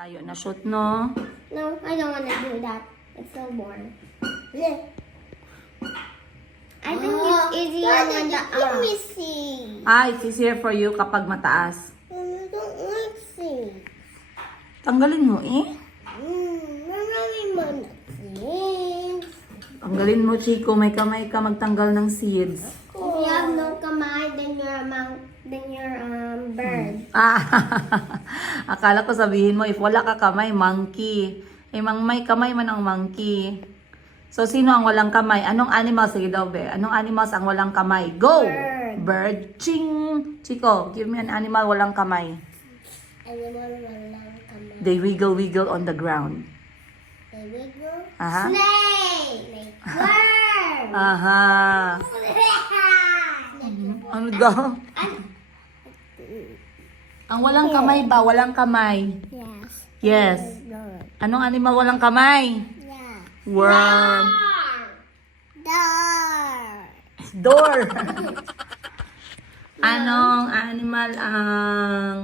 Layo na shoot, no? No, I don't want to do that. It's so boring. Yeah. I think it's easier when the Let me see. It's easier for you kapag mataas. I don't like see. Tanggalin mo, eh? Marami mo na seeds. Tanggalin mo, Chico. May kamay ka magtanggal ng seeds. If you have no kamay, then you're bird. Akala ko sabihin mo, if wala ka kamay, monkey. May kamay man ang monkey. So, sino ang walang kamay? Anong animal? Sige daw, be. Anong animals ang walang kamay? Go! Bird. Bird. Ching! Chico, give me an animal walang kamay. Animal walang kamay. They wiggle on the ground. They wiggle. Aha. Snake. Worm. Aha. Ano daw? Ang walang kamay ba? Walang kamay. Yes. Yes. Anong animal walang kamay? Yeah. Worm. Door. Door. Anong animal ang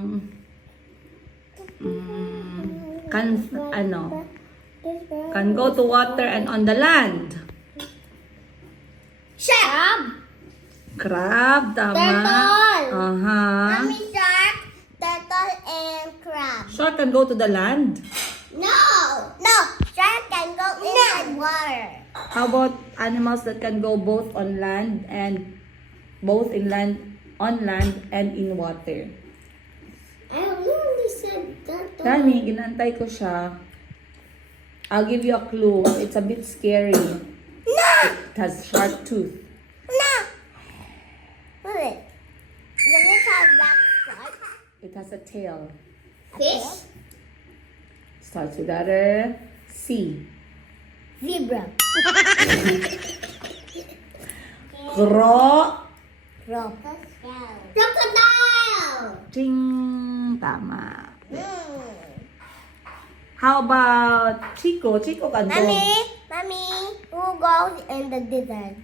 can go to water and on the land? Shark. Crab, tama. Turtle. Aha. Mommy, shark, turtle, and crab. Shark can go to the land. No. Shark can go inside water. How about animals that can go both on land and on land and in water? I only said turtle. Dani, ginantay ko siya. I'll give you a clue. It's a bit scary. No. It has sharp tooth. No. What is it? Does it have black stripes? It has a tail. Fish. Starts with letter C. Zebra. Crocodile. Ching! Tama. How about Chico? Chico can go Mommy, who goes in the desert?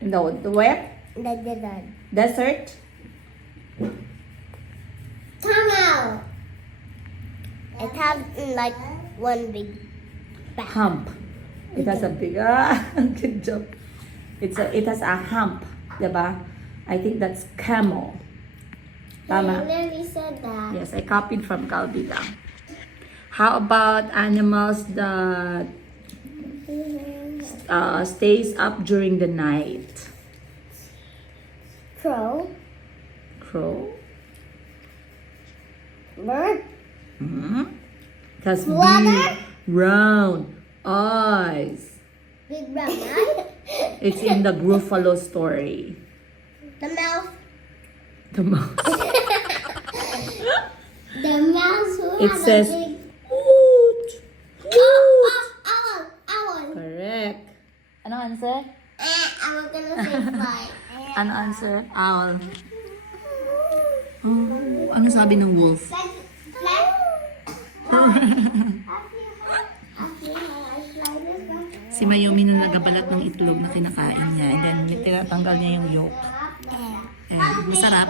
in the where? In the desert. Desert? Tunnel. It has like one big back. Hump. It has a big good job. It has a hump, diba? I think that's camel. Tama. I literally said that. Yes, I copied from Calvi lang. How about animals that stays up during the night? Crow. Crow. Bird. It has Water? big, round eyes. Big brown eye. It's in the Gruffalo story. The mouse. The mouse. The mouse who It has says, a big... Hoot! Hoot! Owl. Correct. Ano answer? I was gonna say fly. Ano answer? Owl. Oh, ano sabi ng wolf? Si Mayumi na nagabalat ng itlog na kinakain niya. And then, tinatanggal niya yung yolk. Masarap.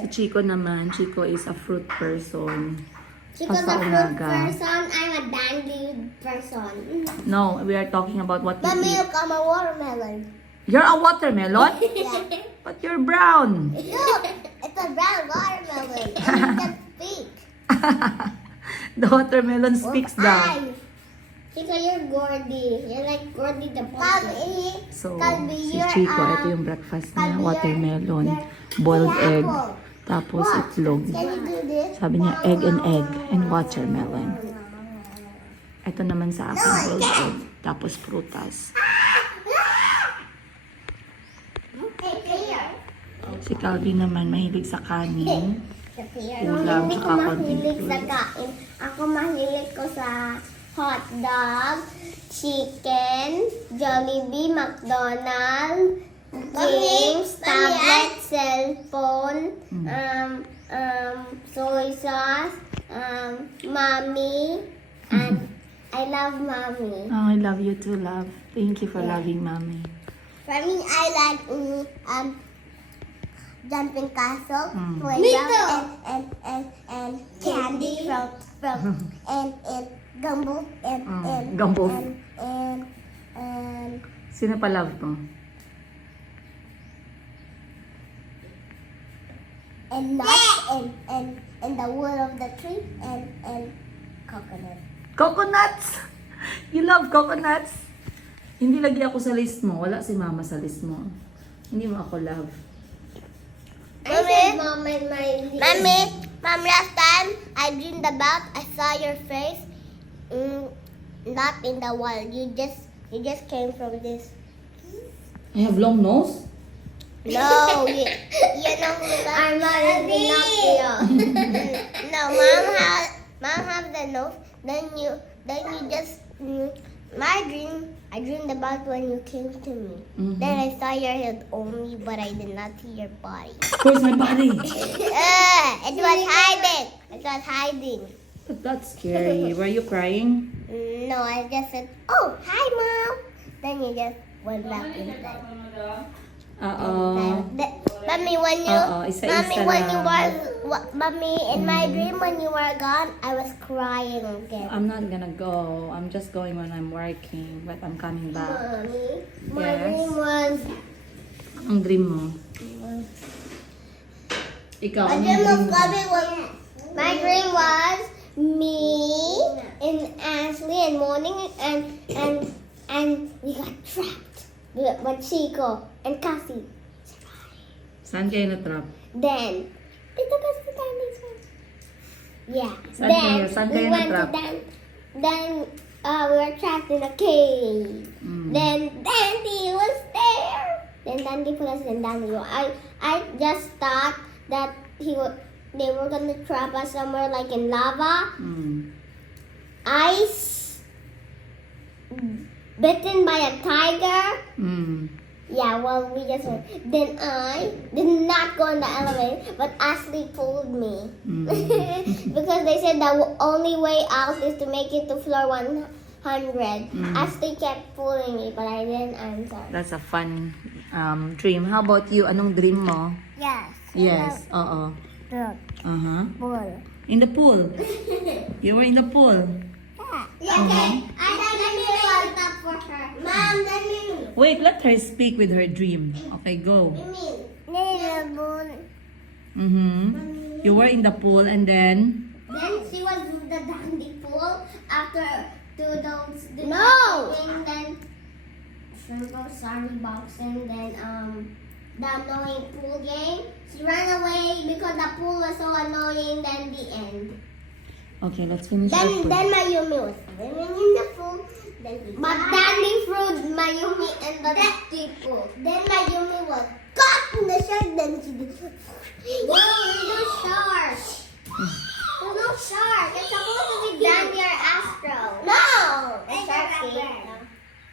Si Chico naman, Chico is a fruit person. Chico's Basta a fruit umaga. person. I'm a dandy person. No, we are talking about what But we eat. milk, I'm a watermelon. You're a watermelon? Yeah. But you're brown. Look, it's a brown watermelon. And it can speak. The watermelon speaks daw. Eyes. Chico, you're Gordy. You're like Gordy the pumpkin. So, Kalbi, si you're, Chico, ito yung breakfast niya. Kalbi, Watermelon, you're boiled egg, apple. tapos What? itlog. Can you do this? Sabi niya, egg and watermelon. Ito naman sa akin, boiled egg, tapos prutas. Si Calvin naman, mahilig sa kanin. Ulam, Hindi ko tsaka konting mahilig sa fruit. kain. Ako mahilig ko sa hot dog, chicken, Jollibee, McDonald's, games, tablet, cellphone, soy sauce, mommy, and I love mommy. Oh, I love you too, love. Thank you for loving mommy. For me, I like jumping castle, Mm. and candy from and gumbo and Gumbo. and Sino pa love mo? nuts and the wood of the tree and coconut. Coconuts! You love coconuts? Hindi lagi ako sa list mo. Wala si mama sa list mo. Hindi mo ako love. Mommy, last time I dreamed about, I saw your face, not in the wall. You just came from this. I have long nose? No, you know I'm not Pinocchio. No, mom have the nose. Then you just I dreamed about when you came to me. Mhm. Then I saw your head only, but I did not see your body. Where's my body? It was hiding. It was hiding. That's scary. Were you crying? No, I just said, "Oh, hi, mom." Then you just went back inside. Uh-oh. Mommy, when you, Isa-isa mommy, in my dream when you were gone, I was crying again. I'm not gonna go. I'm just going when I'm working. But I'm coming back. Mommy, my Yes. dream was, Ang dream mo? Ikaw, my anong dream was dream mo? coming when, my dream was me and Ashley and morning and we got trapped with Chico and Cassie. Saan kayo na-trap? Then, it took us to Dandy's house. Yeah. Saan we kayo went to na-trap? then we were trapped in a cave. Mm. Then Dandy was there. Then Dandy put us in Dandy. I just thought that they were gonna trap us somewhere like in lava, Mm. ice, bitten by a tiger. Mm. Yeah, well, we just went. Then I did not go in the elevator, but Ashley pulled me. Mm. Because they said the only way out is to make it to floor 100. Ashley kept pulling me, but I didn't answer. That's a fun dream. How about you? Anong dream mo? Yes. Yes. Oo. The Uh-huh. bull. In the pool. You were in the pool. Yeah. Okay. Let me hold up for her. Mom, let me. Wait, let her speak with her dream. Okay, go. The bull. Mm-hmm. You were in the pool and then... Then she was in the dandy pool after no. And then simple sorry box and then the annoying pool game. She ran away because the pool was so annoying. Then the end. Okay, let's finish our food. Then Mayumi was swimming in the pool. But Dandy threw Mayumi in the deep pool. Then Mayumi was caught in the shark. Then she did. No, there's no shark. There's no shark. It's supposed to be Dandy or Astro. No! It's Sharky.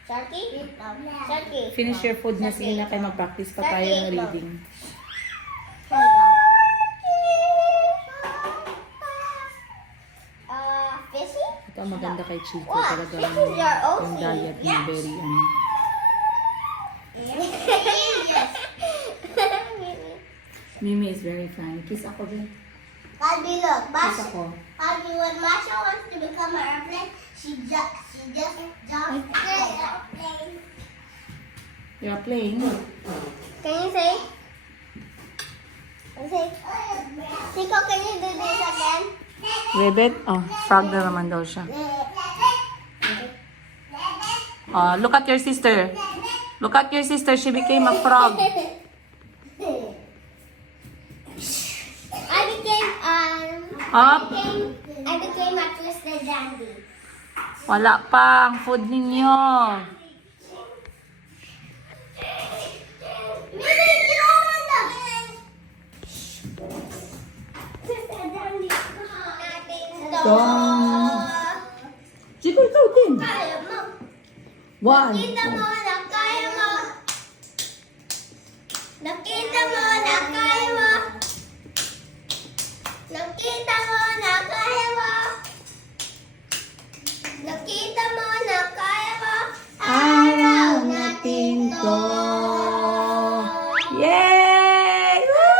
Sharky? No. Sharky. Finish your food na, sige na kayo mag-practice pa tayo ng reading. Fishy? Ito ang maganda kay Chico. What? Talagang This is your yung OC. diet niya very Mimi is very funny. Kiss ako din. Kalbi, look. Kiss ako. Kalbi, when Masha wants to become an airplane, she just jumps in the airplane. You're playing. Can you say? Chico, can you do this again? Ribbit? Oh, frog na naman daw siya. Look at your sister. Look at your sister. She became a frog. Up. I became a twisted dandy. Wala pa ang food ninyo. Chico, ikaw din. One. Nakita mo na kaya mo. Nakita mo na kaya mo. Nakita mo na kaya mo. Nakita mo na kaya mo. Araw natin to. Yay! Woo!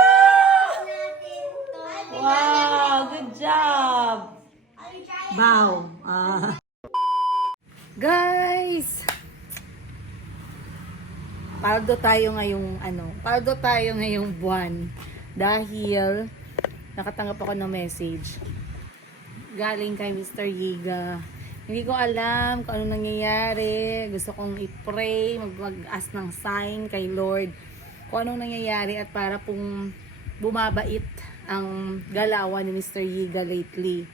natin to. Wow, good job. Bow. Guys, paldo tayo ngayong buwan dahil nakatanggap ako ng message galing kay Mr. Yiga. Hindi ko alam kung ano nangyayari. Gusto kong i-pray, mag-ask ng sign kay Lord kung anong nangyayari at para pong bumabait ang galawan ni Mr. Yiga lately.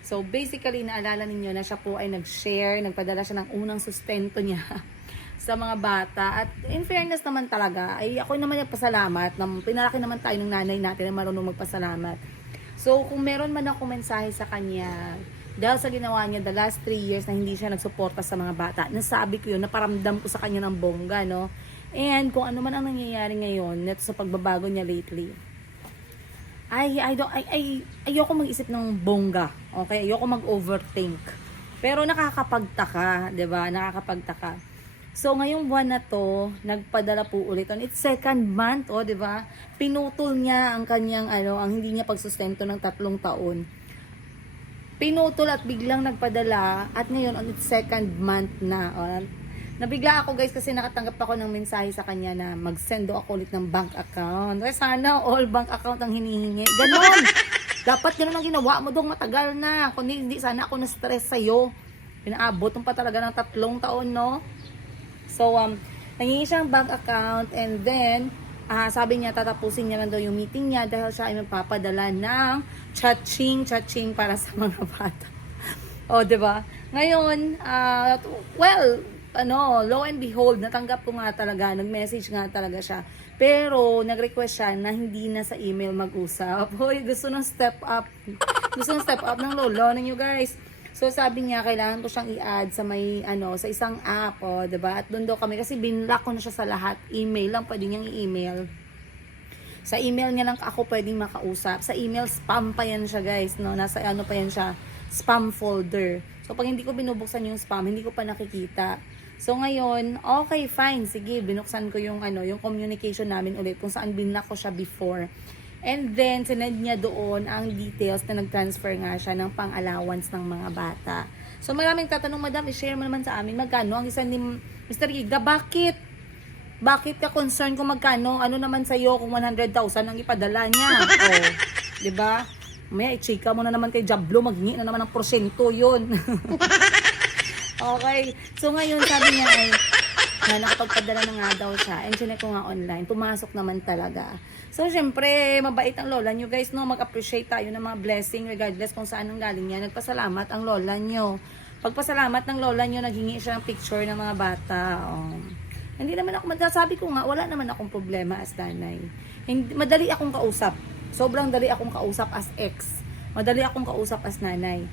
So basically, naalala ninyo na siya po ay nag-share, nagpadala siya ng unang sustento niya sa mga bata. At in fairness naman talaga, ay ako naman nagpasalamat. Pinalaki naman tayo ng nanay natin na marunong magpasalamat. So kung meron man ako mensahe sa kanya, dahil sa ginawa niya the last 3 years na hindi siya nagsuporta sa mga bata, nasabi ko yun, naparamdam ko sa kanya ng bongga, no? And kung ano man ang nangyayari ngayon, neto sa pagbabago niya lately, ayoko mag-isip ng bongga, okay? Ayoko mag-overthink. Pero nakakapagtaka, 'di ba? Nakakapagtaka. So ngayong buwan na 'to, nagpadala po ulit. It's second month, 'di ba? Pinutol niya ang kanyang ang hindi niya pagsustento ng 3 taon. Pinutol at biglang nagpadala at ngayon on its second month na. Nabigla ako guys kasi nakatanggap ako ng mensahe sa kanya na mag-send ako ulit ng bank account. Sana all bank account ang hinihingi. Ganon! Dapat ganun ang ginawa mo dong matagal na. Kung hindi sana ako na-stress sa'yo. Pinaabot mo pa talaga ng 3 taon, no? So, nangingi siya ng bank account and then, sabi niya tatapusin niya lang daw yung meeting niya dahil siya ay magpapadala ng cha-ching para sa mga bata. O, diba? Ngayon, lo and behold, natanggap ko nga talaga, nag-message nga talaga siya. Pero, nag-request siya na hindi na sa email mag-usap. Hoy, gusto ng step up. Gusto ng step up ng lolo ninyo guys. So, sabi niya, kailangan ko siyang i-add sa sa isang app, diba? At doon daw kami, kasi binlock ko na siya sa lahat. Email lang, pwede niyang i-email. Sa email niya lang ako pwedeng makausap. Sa email, spam pa yan siya guys, no? Nasa pa yan siya, spam folder. So, pag hindi ko binubuksan yung spam, hindi ko pa nakikita. So, ngayon, okay, fine. Sige, binuksan ko yung communication namin ulit kung saan binlock ko siya before. And then, sinend niya doon ang details na nag-transfer nga siya ng pang-allowance ng mga bata. So, maraming tatanong, Madam, i-share mo naman sa amin magkano ang isa ni Mr. Yiga. Bakit? Bakit ka concerned kung magkano? Ano naman sa'yo kung 100,000 ang ipadala niya? Oh, diba? Maya, i-chika mo na naman kay Jablo, maghingi na naman ng porsyento yun. Okay. So, ngayon, sabi niya ay, nakapagpadala na nga daw siya. And sinek ko nga online. Pumasok naman talaga. So, syempre, mabait ang lola nyo, guys, no? Mag-appreciate tayo ng mga blessing regardless kung saan ang galing niya. Nagpasalamat ang lola nyo. Pagpasalamat ng lola nyo, naghingi siya ng picture ng mga bata. Hindi naman ako, sabi ko nga, wala naman akong problema as nanay. Madali akong kausap. Sobrang dali akong kausap as ex. Madali akong kausap as nanay.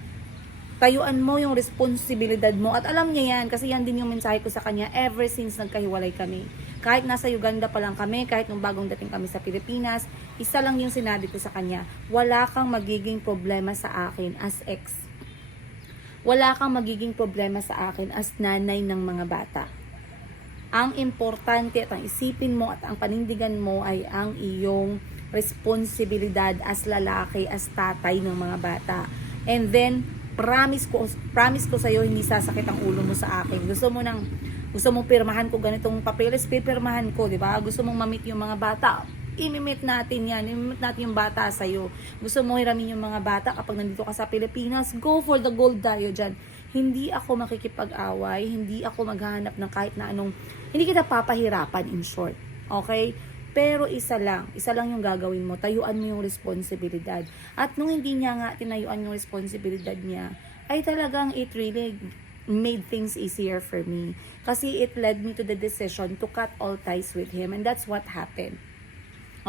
Tayuan mo yung responsibilidad mo. At alam niya yan, kasi yan din yung mensahe ko sa kanya ever since nagkahiwalay kami. Kahit nasa Uganda pa lang kami, kahit nung bagong dating kami sa Pilipinas, isa lang yung sinabi ko sa kanya, wala kang magiging problema sa akin as ex. Wala kang magiging problema sa akin as nanay ng mga bata. Ang importante at ang isipin mo at ang panindigan mo ay ang iyong responsibilidad as lalaki, as tatay ng mga bata. And then, promise ko sa iyo hindi sasakit ang ulo mo sa akin. Gusto mong pirmahan ko ganitong papeles, pipirmahan ko, 'di ba? Gusto mong ma-meet yung mga bata, i-meet natin 'yan. I-meet natin yung bata sa iyo. Gusto mo hiramin yung mga bata kapag nandito ka sa Pilipinas, go for the gold tayo diyan. Hindi ako makikipag-away, hindi ako maghahanap ng kahit na anong, hindi kita papahirapan in short. Okay? Pero isa lang yung gagawin mo, tayuan mo yung responsibilidad. At nung hindi niya nga tinayuan yung responsibilidad niya, ay talagang it really made things easier for me. Kasi it led me to the decision to cut all ties with him. And that's what happened.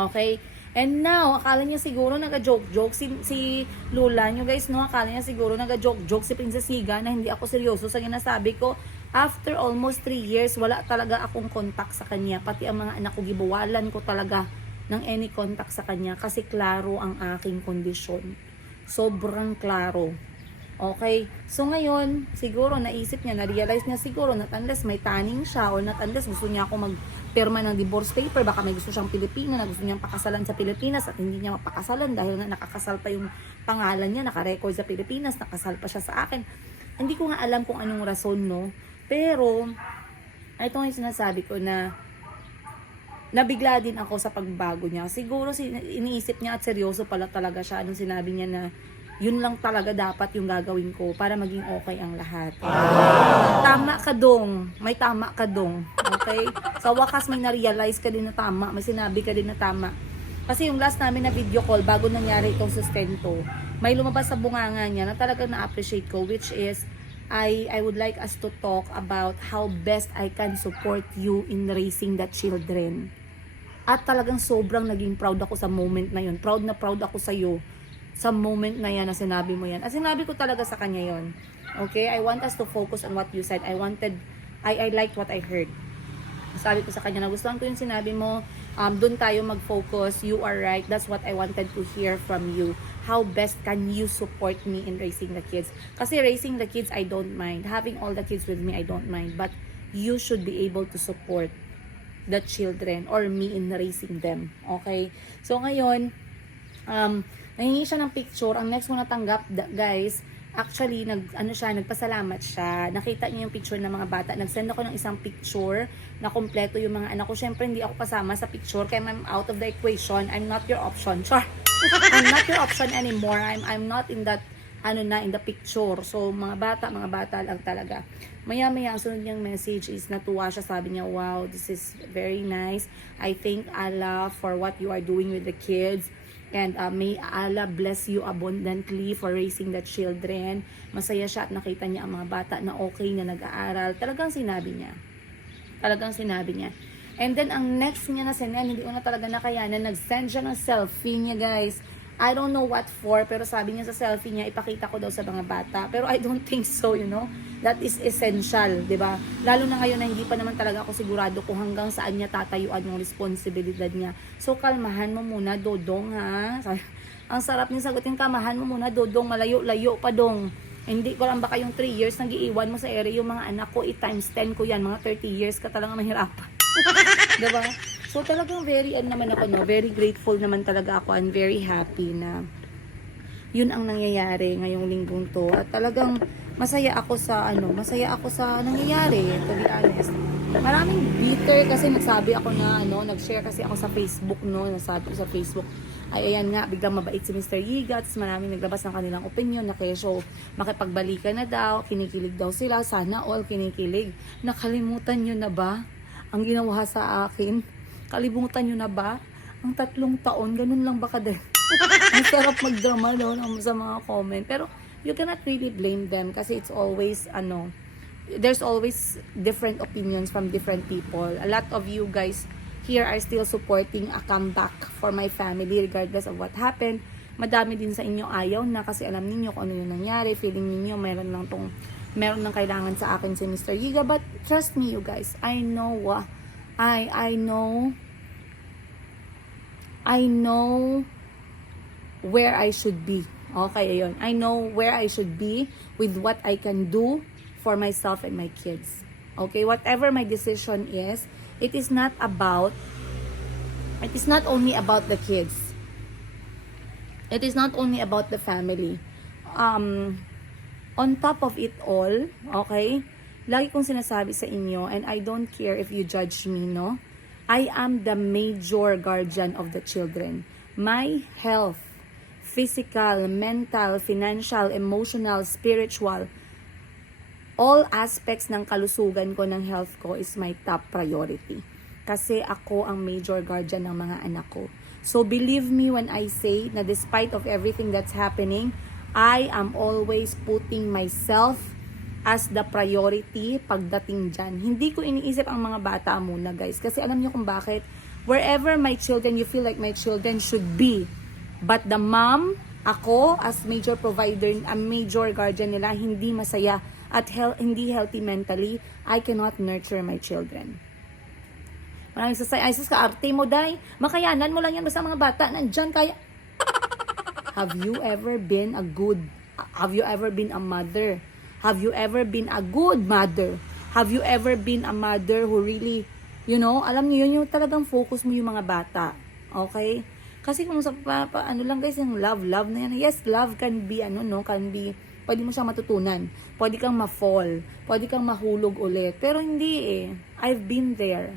Okay? And now, akala niya siguro nag-joke-joke si Lula nyo guys, no? Akala niya siguro nag-joke-joke si Princess Yiga na hindi ako seryoso sa ginasabi ko. After almost 3 years, wala talaga akong contact sa kanya. Pati ang mga anak ko, gibawalan ko talaga ng any contact sa kanya kasi klaro ang aking kondisyon. Sobrang klaro. Okay? So ngayon, siguro naisip niya, na-realize niya siguro not unless may tanning siya or not unless gusto niya ako magpirma ng divorce paper, baka may gusto siyang Pilipino na gusto niyang pakasalan sa Pilipinas at hindi niya mapakasalan dahil nga nakakasal pa yung pangalan niya, nakarecord sa Pilipinas, nakasal pa siya sa akin. Hindi ko nga alam kung anong rason, no? Pero, ito yung sinasabi ko na nabigla din ako sa pagbago niya. Siguro iniisip niya at seryoso pala talaga siya nung sinabi niya na yun lang talaga dapat yung gagawin ko para maging okay ang lahat. Tama ka dong. May tama ka dong. Okay? Sa wakas may na-realize ka din na tama. May sinabi ka din na tama. Kasi yung last namin na video call, bago nangyari itong sustento, may lumabas sa bunganga niya na talagang na-appreciate ko, which is, I would like us to talk about how best I can support you in raising the children. At talagang sobrang naging proud ako sa moment na yun. Proud na proud ako sa iyo sa moment na yan na sinabi mo yan. At sinabi ko talaga sa kanya yon. Okay? I want us to focus on what you said. I liked what I heard. Sabi ko sa kanya, nagustuhan ko yung sinabi mo, doon tayo mag-focus, you are right, that's what I wanted to hear from you. How best can you support me in raising the kids? Kasi raising the kids, I don't mind. Having all the kids with me, I don't mind. But you should be able to support the children or me in raising them. Okay? So ngayon, nahingi siya ng picture. Ang next mo natanggap, guys, actually, nagpasalamat siya. Nakita niya yung picture ng mga bata. Nag-send ako ng isang picture na kompleto yung mga anak ko. Syempre, hindi ako kasama sa picture kaya I'm out of the equation. I'm not your option. Char! I'm not your option anymore. I'm not in that, in the picture. So, mga bata lang talaga. Maya-maya, ang sunod niyang message is natuwa siya. Sabi niya, wow, this is very nice. I thank Allah for what you are doing with the kids. And may Allah bless you abundantly for raising the children. Masaya siya at nakita niya ang mga bata na okay, na nag-aaral. Talagang sinabi niya. And then, ang next niya na send, hindi ko na talaga nakayanan. Nag-send siya ng selfie niya, guys. I don't know what for, pero sabi niya sa selfie niya, ipakita ko daw sa mga bata. Pero I don't think so, That is essential, di ba? Lalo na ngayon na hindi pa naman talaga ako sigurado kung hanggang saan niya tatayuan yung responsibilidad niya. So, kalmahan mo muna, Dodong, ha? Ang sarap niya sagutin, kalmahan mo muna, Dodong, malayo-layo pa, dong. Hindi ko lang baka yung 3 years nag-iiwan mo sa ere yung mga anak ko, times 10 ko yan, mga 30 years ka talaga mahirapan. Diba? So talagang very very grateful naman talaga ako and very happy na yun ang nangyayari ngayong linggong to. At talagang masaya ako sa nangyayari, to be honest. Maraming bitter kasi nagsabi ako na nag-share kasi ako sa Facebook, nasabi ko sa Facebook, ay ayan nga, biglang mabait si Mr. Yiga, at maraming naglabas ng kanilang opinion na kesyo makipagbalikan na daw, kinikilig daw sila, sana all kinikilig. Nakalimutan nyo na ba ang ginawa sa akin? Kalimutan nyo na ba? Ang 3 taon, ganun lang ba kadali? Ang sarap magdrama sa mga comment. Pero you cannot really blame them kasi it's always, there's always different opinions from different people. A lot of you guys here are still supporting a comeback for my family regardless of what happened. Madami din sa inyo ayaw na kasi alam niyo kung ano yung nangyari. Feeling niyo meron ng kailangan sa akin si Mr. Yiga. But trust me, you guys, I know where I should be. Okay, ayun. I know where I should be with what I can do for myself and my kids. Okay, whatever my decision is, it is not only about the kids. It is not only about the family. On top of it all, okay, lagi kong sinasabi sa inyo, and I don't care if you judge me, I am the major guardian of the children. My health, physical, mental, financial, emotional, spiritual, all aspects ng kalusugan ko, ng health ko is my top priority. Kasi ako ang major guardian ng mga anak ko. So believe me when I say na despite of everything that's happening, I am always putting myself as the priority pagdating dyan. Hindi ko iniisip ang mga bata muna, guys. Kasi alam niyo kung bakit? Wherever my children, you feel like my children should be. But the mom, ako, as major provider, a major guardian nila, hindi masaya at hindi healthy mentally, I cannot nurture my children. Maraming sasay, ay sus ka arte mo, day. Makayanan mo lang yan basta mga bata, nandyan kaya. Have you ever been a good Have you ever been a mother? Have you ever been a good mother? Have you ever been a mother who really, alam niyo yun, yung talagang focus mo yung mga bata. Okay? Kasi kung sa ano lang guys, yung love na yan. Yes, love can be, pwede mo siyang matutunan. Pwede kang ma-fall. Pwede kang mahulog ulit. Pero hindi eh. I've been there.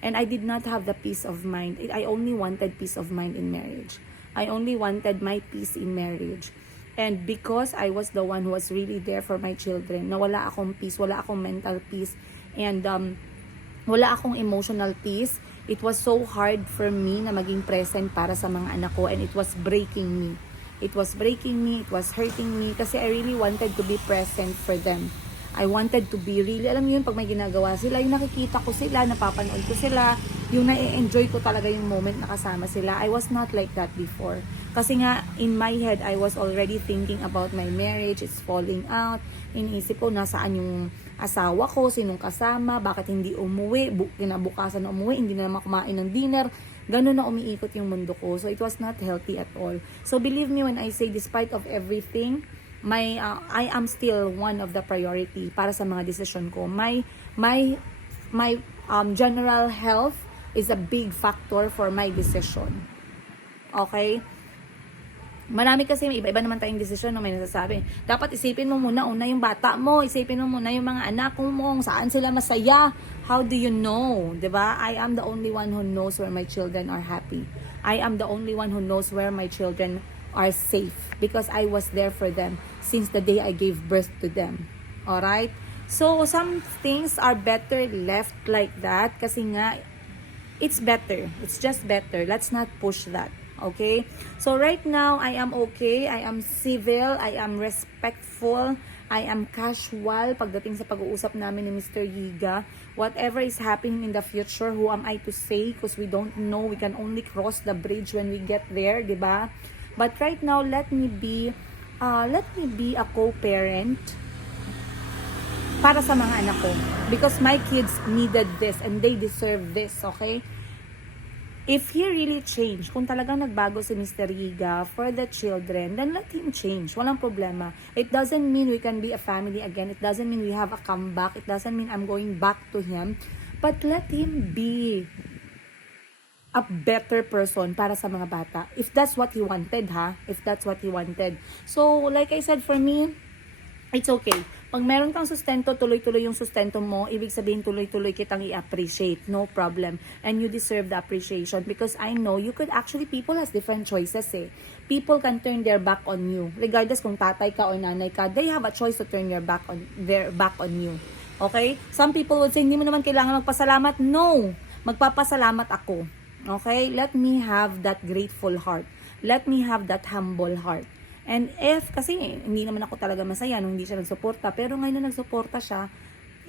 And I did not have the peace of mind. I only wanted peace of mind in marriage. I only wanted my peace in marriage. And because I was the one who was really there for my children, na wala akong peace, wala akong mental peace, and wala akong emotional peace, it was so hard for me na maging present para sa mga anak ko, and it was breaking me. It was hurting me, kasi I really wanted to be present for them. I wanted to be really, alam mo yun, pag may ginagawa sila, yung nakikita ko sila, napapanood ko sila, yung na-enjoy ko talaga yung moment na kasama sila. I was not like that before. Kasi nga, in my head, I was already thinking about my marriage, it's falling out. Iniisip ko, nasaan yung asawa ko, sinong kasama, bakit hindi umuwi, kinabukasan na umuwi, hindi na naman kumain ng dinner. Ganun na umiikot yung mundo ko. So, it was not healthy at all. So, believe me when I say, despite of everything, I am still one of the priority para sa mga decision ko. My general health is a big factor for my decision. Okay? Marami kasi, may iba-iba naman tayong decision no, may nasasabi. Dapat isipin mo muna una yung bata mo, isipin mo muna yung mga anak mo, kung saan sila masaya. How do you know? 'Di ba? I am the only one who knows where my children are happy. I am the only one who knows where my children are safe because I was there for them since the day I gave birth to them. Alright? So, some things are better left like that kasi nga, it's better. It's just better. Let's not push that. Okay? So, right now, I am okay. I am civil. I am respectful. I am casual pagdating sa pag-uusap namin ni Mr. Yiga. Whatever is happening in the future, who am I to say? Because we don't know. We can only cross the bridge when we get there, di ba? But right now, let me be a co-parent para sa mga anak ko. Because my kids needed this and they deserve this, okay? If he really changed, kung talagang nagbago si Mr. Yiga for the children, then let him change. Walang problema. It doesn't mean we can be a family again. It doesn't mean we have a comeback. It doesn't mean I'm going back to him. But let him be a better person para sa mga bata. If that's what he wanted, ha? If that's what he wanted. So, like I said, for me, it's okay. Pag meron kang sustento, tuloy-tuloy yung sustento mo, ibig sabihin tuloy-tuloy kitang i-appreciate. No problem. And you deserve the appreciation because I know people has different choices eh. People can turn their back on you. Regardless kung tatay ka o nanay ka, they have a choice to turn their back on you. Okay? Some people would say, hindi mo naman kailangan magpasalamat. No! Magpapasalamat ako. Okay? Let me have that grateful heart. Let me have that humble heart. And kasi hindi naman ako talaga masaya nung hindi siya nagsuporta, pero ngayon na nagsuporta siya,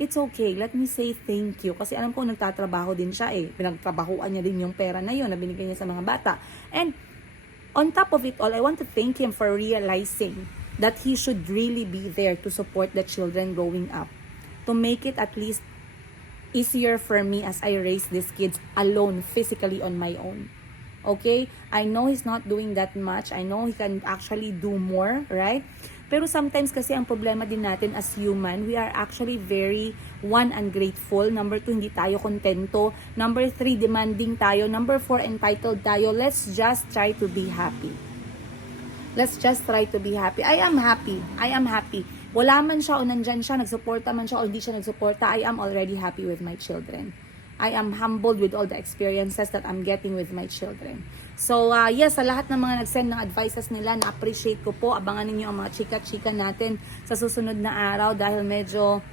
it's okay. Let me say thank you. Kasi alam ko nagtatrabaho din siya eh. Pinagtrabahuan niya din yung pera na yun na binigay niya sa mga bata. And on top of it all, I want to thank him for realizing that he should really be there to support the children growing up. To make it at least easier for me as I raise these kids alone, physically on my own. Okay? I know he's not doing that much. I know he can actually do more, right? Pero sometimes kasi ang problema din natin as human, we are actually very, one, ungrateful. Number 2, hindi tayo kontento. Number 3, demanding tayo. Number 4, entitled tayo. Let's just try to be happy. Let's just try to be happy. I am happy. Wala man siya o nandyan siya, nagsuporta man siya o hindi siya nagsuporta, I am already happy with my children. I am humbled with all the experiences that I'm getting with my children. So, yes, sa lahat ng mga nag-send ng advices nila, na-appreciate ko po. Abangan ninyo ang mga chika-chika natin sa susunod na araw dahil medyo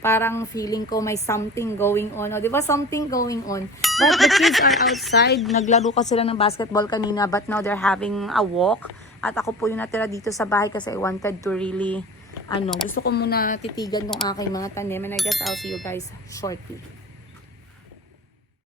parang feeling ko may something going on. O, di ba? Something going on. But the kids are outside. Naglaro ka sila ng basketball kanina but now they're having a walk. At ako po yung natira dito sa bahay kasi I wanted to really, gusto ko muna titigan tong aking mga tanim. And I guess I'll see you guys shortly.